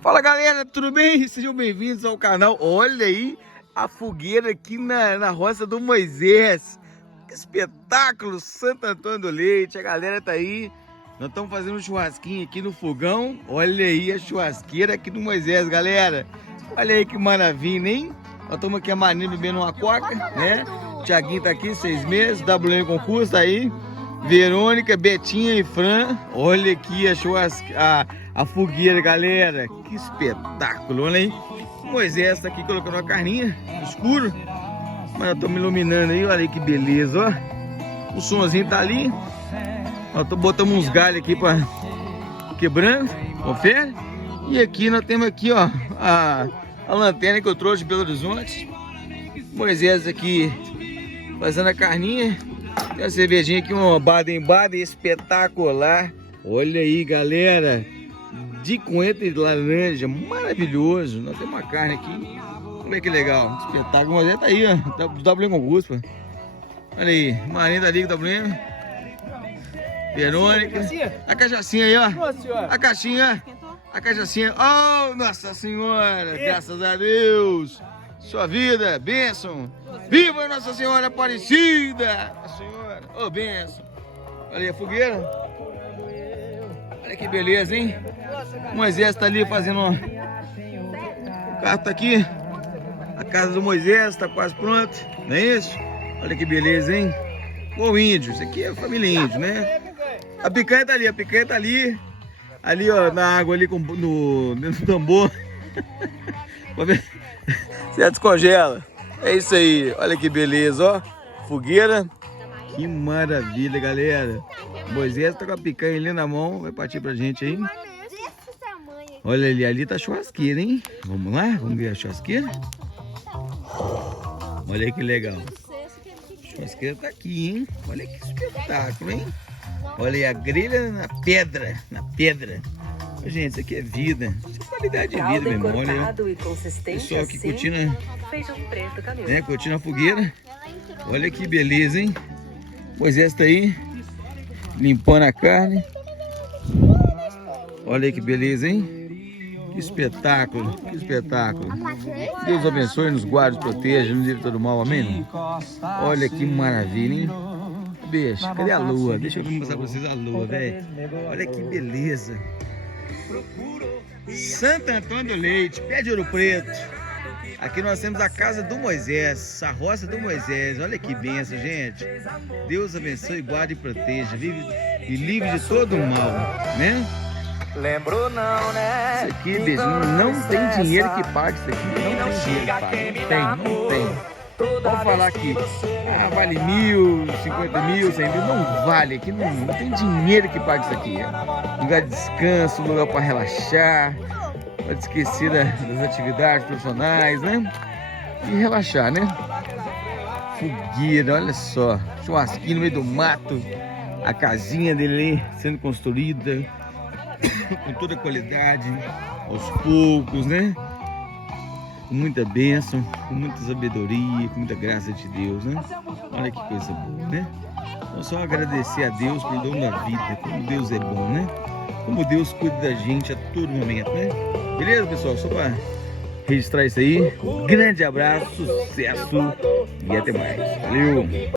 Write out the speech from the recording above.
Fala galera, tudo bem? Sejam bem-vindos ao canal. Olha aí a fogueira aqui na roça do Moisés. Que espetáculo, Santo Antônio do Leite. A galera tá aí. Nós estamos fazendo um churrasquinho aqui no fogão. Olha aí a churrasqueira aqui do Moisés, galera. Olha aí que maravilha, hein? Nós estamos aqui a Maninha bebendo uma coca, né? O Thiaguinho tá aqui, 6 meses. WM Concurso tá aí. Verônica, Betinha e Fran. Olha aqui a fogueira, galera. Que espetáculo, olha aí. O Moisés tá aqui colocando uma carninha no escuro. Mas eu tô me iluminando aí, olha aí que beleza, ó. O somzinho tá ali. Nós botamos uns galhos aqui pra quebrando, confere. E aqui nós temos aqui, ó, a lanterna que eu trouxe de Belo Horizonte. Moisés aqui fazendo a carninha. Tem uma cervejinha aqui, uma Baden-Baden espetacular. Olha aí, galera. De coentro de laranja, maravilhoso. Nós temos uma carne aqui. Olha que legal, espetáculo. O Moisés tá aí, ó. Do WM Concurso. Olha aí, Marinha tá ali com o WM. Verônica. A cachaçinha aí, ó. A caixinha. A cachaçinha. Oh, Nossa Senhora. Graças a Deus. Sua vida, bênção. Viva Nossa Senhora Aparecida. A Senhora. Oh, bênção. Olha aí a fogueira. Olha que beleza, hein? O Moisés tá ali fazendo uma... O carro tá aqui. A casa do Moisés tá quase pronta. Não é isso? Olha que beleza, hein? O índio. Isso aqui é a família índio, né? A picanha tá ali. A picanha tá ali. Ali, ó, na água ali dentro do tambor. Você descongela. É isso aí. Olha que beleza, ó. Fogueira. Que maravilha, galera. Moisés tá com a picanha ali na mão. Vai partir pra gente aí. Olha ali tá a churrasqueira, hein? Vamos lá? Vamos ver a churrasqueira? Olha aí que legal. A churrasqueira tá aqui, hein? Olha que espetáculo, hein? Olha aí a grelha na pedra. Na pedra. Gente, isso aqui é vida. Isso é qualidade de vida, meu irmão. Olha aí. Pessoal que curtindo, né, curtindo a fogueira. Olha que beleza, hein? Moisés tá aí limpando a carne. Olha aí que beleza, hein? Que espetáculo, que espetáculo. Deus abençoe, nos guarde, proteja, nos livre todo mal, amém? Olha que maravilha, hein? Beijo, cadê a lua? Deixa eu mostrar pra vocês a lua, velho. Olha que beleza. Santo Antônio do Leite, pé de Ouro Preto. Aqui nós temos a casa do Moisés, a roça do Moisés. Olha que benção, gente. Deus abençoe, guarde e proteja, vive e livre de todo o mal, né? Lembro não, né? Isso aqui, beijo, não tem dinheiro que pague isso aqui. Não tem dinheiro que pague. Não tem. Vamos falar que vale 1.000, 50 mil, 100 mil. Não vale. Aqui não tem dinheiro que pague isso aqui. Lugar de descanso, lugar para relaxar, para esquecer das atividades profissionais, né? E relaxar, né? Fogueira, olha só. Churrasquinho no meio do mato. A casinha dele sendo construída com toda a qualidade, aos poucos, né? Com muita bênção, com muita sabedoria, com muita graça de Deus, né? Olha que coisa boa, né? Então só agradecer a Deus pelo dom da vida, como Deus é bom, né? Como Deus cuida da gente a todo momento, né? Beleza, pessoal? Só para registrar isso aí. Grande abraço, sucesso e até mais. Valeu!